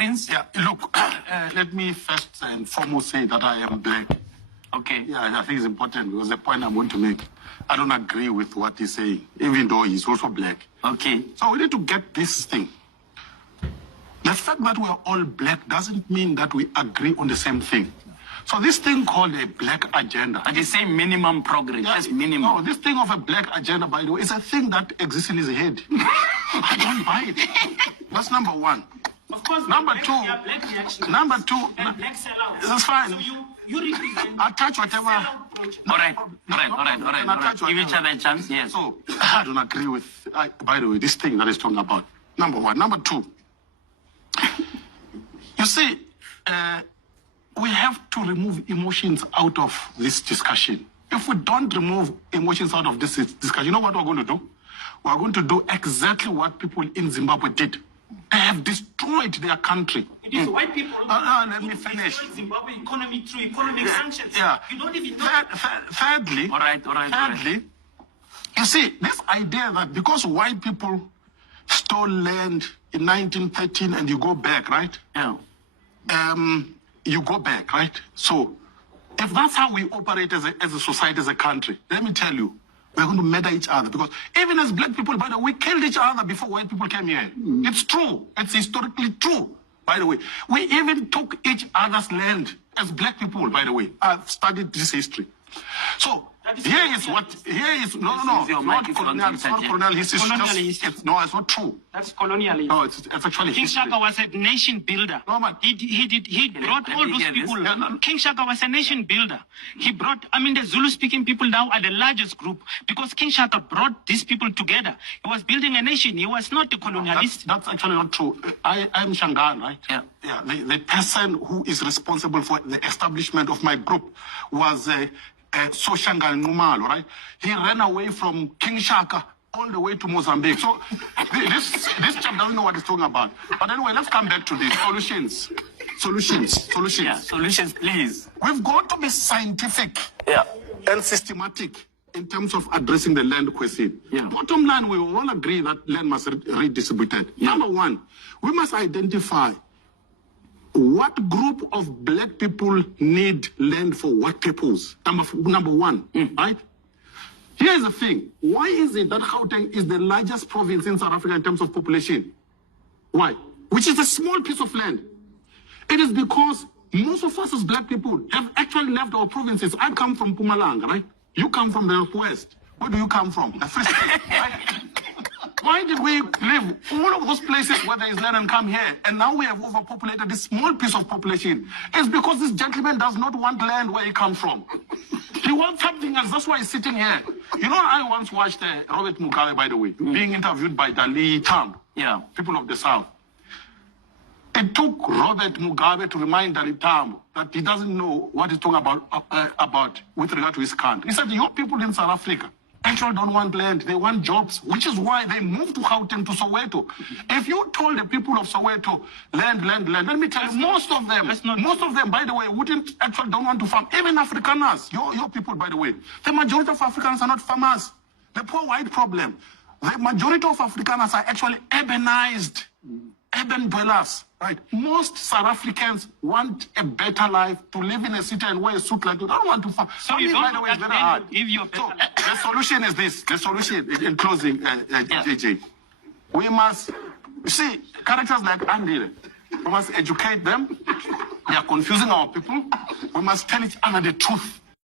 Prince? Yeah, look, let me first and foremost say that I am black. Okay. Yeah, I think it's important because the point I'm going to make, I don't agree with what he's saying, even though he's also black. Okay. So we need to get this thing. The fact that we are all black doesn't mean that we agree on the same thing. So this thing called a black agenda. But they say minimum progress. Yeah, That's minimum. No, this thing of a black agenda, by the way, is a thing that exists in his head. I don't buy it. That's number one. Of course, number black, two. black reaction. Number two. And black sellouts. That's fine. So you represent. Attach whatever. All right. Give each other a chance. Yes. So I don't agree with. By the way, this thing that he's talking about. Number one. Number two. You see, we have to remove emotions out of this discussion. If we don't remove emotions out of this discussion, you know what we're going to do? We're going to do exactly what people in Zimbabwe did. They have destroyed their country. It is white people. Let me finish. Zimbabwe economy through economic sanctions. Yeah. You don't even know. Thirdly, All right. You see, this idea that because white people stole land in 1913 and you go back, right? Yeah. You go back, right? So, if that's how we operate as a society, as a country, let me tell you, we're going to murder each other. Because even as black people, by the way, we killed each other before white people came here. It's true. It's historically true, by the way. We even took each other's land as black people, by the way. I've studied this history. So, here is not colonial history. It's not true. That's colonialism. No, it's actually King history. Shaka was a nation builder. No, man. He brought all those people. Yeah, no. King Shaka was a nation builder. He brought, the Zulu-speaking people now are the largest group because King Shaka brought these people together. He was building a nation. He was not a colonialist. That's actually not true. I'm Shangaan, right? Yeah. Yeah. The person who is responsible for the establishment of my group was So Shangaan Numalo, right? He ran away from King Shaka all the way to Mozambique. So this chap doesn't know what he's talking about. But anyway, let's come back to this. Solutions. Yeah, solutions, please. We've got to be scientific and systematic in terms of addressing the land question. Yeah. Bottom line, we all agree that land must be redistributed. Yeah. Number one, we must identify what group of black people need land for what purpose. Number one, right? Here's the thing. Why is it that Gauteng is the largest province in South Africa in terms of population? Why? Which is a small piece of land. It is because most of us as black people have actually left our provinces. I come from Mpumalanga, right? You come from the Northwest. Where do you come from? The Free State, right? Why did we leave all of those places where there is land and come here? And now we have overpopulated this small piece of population. It's because this gentleman does not want land where he comes from. He wants something else. That's why he's sitting here. You know, I once watched Robert Mugabe, by the way, being interviewed by Dali Tambo, people of the South. It took Robert Mugabe to remind Dali Tambo that he doesn't know what he's talking about with regard to his country. He said, your people in South Africa actually don't want land. They want jobs, which is why they moved to Gauteng, to Soweto. If you told the people of Soweto, land, let me tell you, most of them, by the way, don't want to farm. Even Afrikaners, your people, by the way. The majority of Africans are not farmers. The poor white problem. The majority of Afrikaners are actually urbanized, urban dwellers, right? Most South Africans want a better life, to live in a city and wear a suit like that. I don't want to farm. So you don't, by the way, it's very hard. So the solution is this. The solution, in closing, JJ, we must, see, characters like Andile, we must educate them. They are confusing our people. We must tell each other the truth.